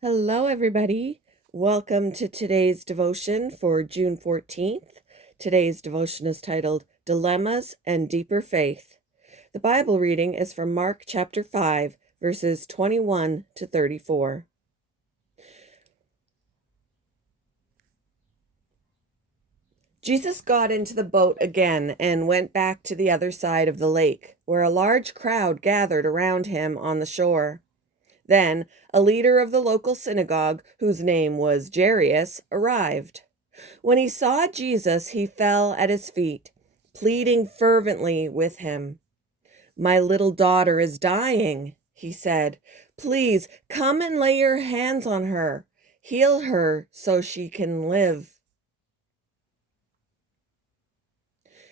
Hello, everybody. Welcome to today's devotion for June 14th. Today's devotion is titled Dilemmas and Deeper Faith. The Bible reading is from Mark chapter 5, verses 21 to 34. Jesus got into the boat again and went back to the other side of the lake, where a large crowd gathered around him on the shore. Then a leader of the local synagogue, whose name was Jairus, arrived. When he saw Jesus, he fell at his feet, pleading fervently with him. "My little daughter is dying," he said. "Please come and lay your hands on her. Heal her so she can live."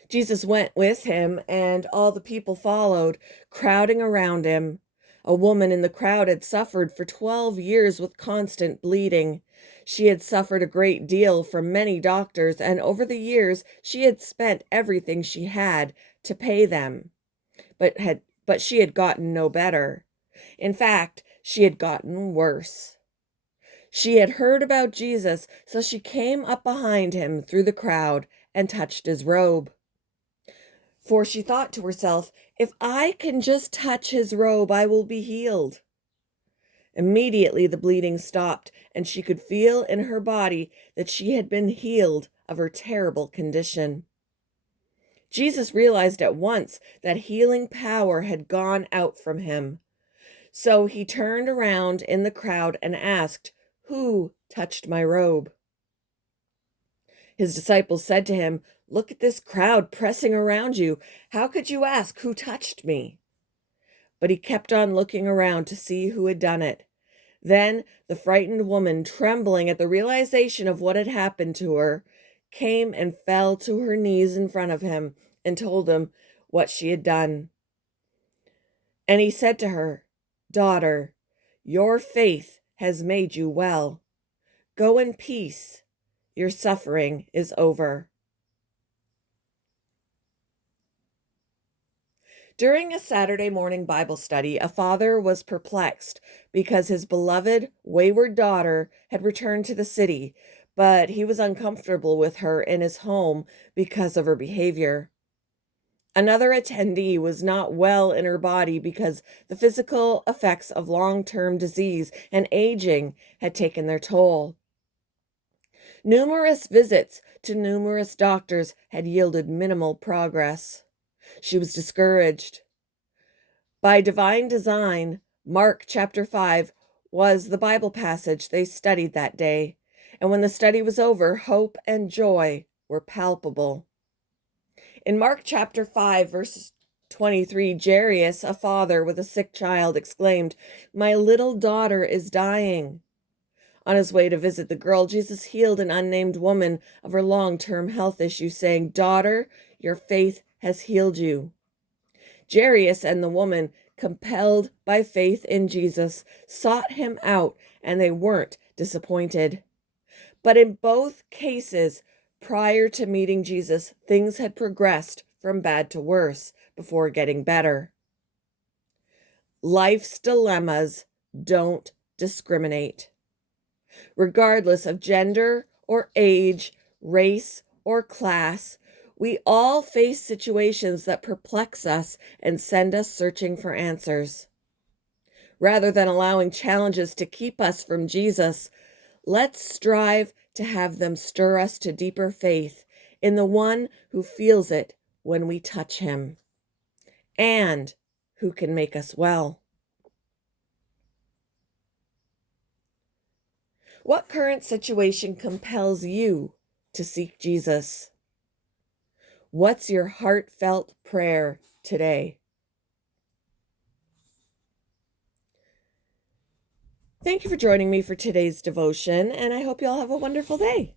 Jesus went with him, and all the people followed, crowding around him. A woman in the crowd had suffered for 12 years with constant bleeding. She had suffered a great deal from many doctors, and over the years she had spent everything she had to pay them, but she had gotten no better. In fact, she had gotten worse. She had heard about Jesus, so she came up behind him through the crowd and touched his robe. For she thought to herself, "If I can just touch his robe, I will be healed." Immediately the bleeding stopped, and she could feel in her body that she had been healed of her terrible condition. Jesus realized at once that healing power had gone out from him. So he turned around in the crowd and asked, "Who touched my robe?" His disciples said to him, "Look at this crowd pressing around you. How could you ask who touched me?" But he kept on looking around to see who had done it. Then the frightened woman, trembling at the realization of what had happened to her, came and fell to her knees in front of him and told him what she had done. And he said to her, "Daughter, your faith has made you well. Go in peace. Your suffering is over." During a Saturday morning Bible study, a father was perplexed because his beloved, wayward daughter had returned to the city, but he was uncomfortable with her in his home because of her behavior. Another attendee was not well in her body because the physical effects of long-term disease and aging had taken their toll. Numerous visits to numerous doctors had yielded minimal progress. She was discouraged. By divine design, Mark chapter 5 was the Bible passage they studied that day, and when the study was over, hope and joy were palpable. In Mark chapter 5, verse 23, Jairus, a father with a sick child, exclaimed, "My little daughter is dying." On his way to visit the girl, Jesus healed an unnamed woman of her long-term health issue, saying, "Daughter, your faith has healed you." Jairus and the woman, compelled by faith in Jesus, sought him out, and they weren't disappointed. But in both cases, prior to meeting Jesus, things had progressed from bad to worse before getting better. Life's dilemmas don't discriminate. Regardless of gender or age, race or class, we all face situations that perplex us and send us searching for answers. Rather than allowing challenges to keep us from Jesus, let's strive to have them stir us to deeper faith in the one who feels it when we touch him and who can make us well. What current situation compels you to seek Jesus? What's your heartfelt prayer today? Thank you for joining me for today's devotion, and I hope you all have a wonderful day.